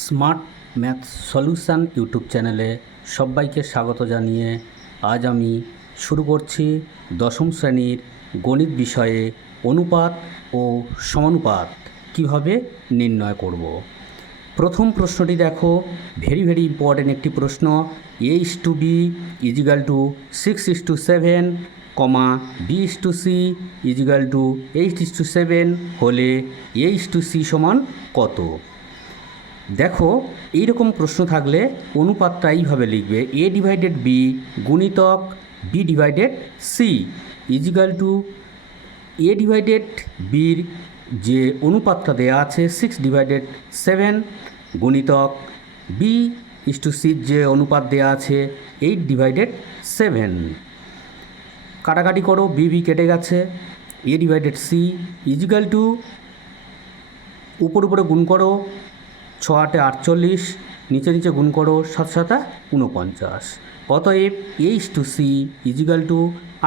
Smart math solution YouTube চ্যানেলে সবাইকে স্বাগত জানিয়ে আজ আমি শুরু করছি দশম শ্রেণির গণিত বিষয়ে অনুপাত ও সমানুপাত কীভাবে নির্ণয় করব। প্রথম প্রশ্নটি দেখো। ভেরি ভেরি ইম্পর্টেন্ট একটি প্রশ্ন। A is to B equal to six is to seven comma B is to C equal to eight is to seven হলে এ ইস টু সি সমান কত? দেখো, এইরকম প্রশ্ন থাকলে অনুপাতটা এইভাবে লিখবে এ ডিভাইডেড বি গুণিতক B divided C equal to A divided বির যে অনুপাতটা দেয়া আছে সিক্স ডিভাইডেড সেভেন গুণিতক বি ইস টু সির যে অনুপাত দেয়া আছে এইট ডিভাইডেড সেভেন কাটাকাটি করো বি বি কেটে গেছে A divided C equal to উপর উপরে গুণ করো ছ আটে আটচল্লিশ, নিচে নিচে গুণ করো সাত সাতা উনপঞ্চাশ অতএব H to C equal to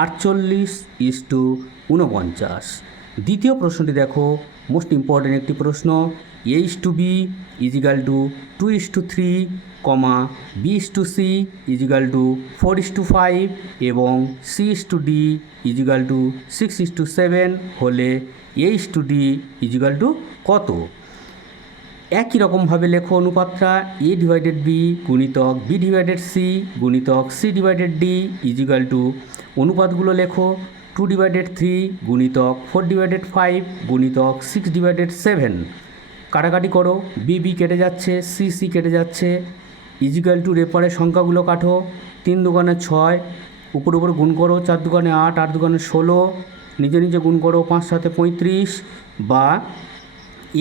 আটচল্লিশ ইস টু উনপঞ্চাশ দ্বিতীয় প্রশ্নটি দেখো মোস্ট ইম্পর্ট্যান্ট একটি প্রশ্ন H to B equal to two is to three comma B is to C equal to four is to five এবং C is to D equal to six is to seven হলে H to D equal to কত? একই রকমভাবে লেখো অনুপাতটা A divided B গুণিতক B divided C গুণিতক C divided D equal to অনুপাতগুলো লেখো টু ডিভাইডেড থ্রি গুণিতক ফোর ডিভাইডেড ফাইভ গুণিতক সিক্স ডিভাইডেড সেভেন কাটাকাটি করো বি বি কেটে যাচ্ছে সি সি কেটে যাচ্ছে ইজিক্যাল টু রেপারের সংখ্যাগুলো কাটো, তিন দোকানে ছয়, উপর উপর গুণ করো, চার দোকানে আট আট দোকানে ষোলো নিচে নিচে গুণ করো, পাঁচ সাথে পঁয়ত্রিশ, বা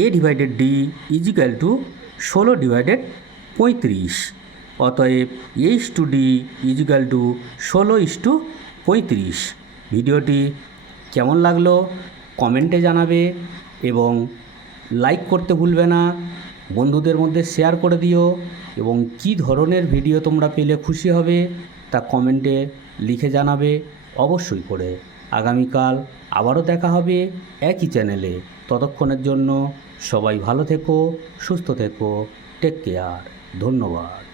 A divided D equal to ষোলো ডিভাইডেড পঁয়ত্রিশ। অতএব H to D equal to ষোলো ইস টু পঁয়ত্রিশ। ভিডিওটি কেমন লাগল কমেন্টে জানাবে এবং লাইক করতে ভুলবে না, বন্ধুদের মধ্যে শেয়ার করে দিও এবং কী ধরনের ভিডিও তোমরা পেলে খুশি হবে তা কমেন্টে লিখে জানাবে অবশ্যই করে। আগামীকাল আবারও দেখা হবে একই চ্যানেলে। ততক্ষণের জন্য সবাই ভালো থেকো, সুস্থ থেকো। টেক কেয়ার ধন্যবাদ।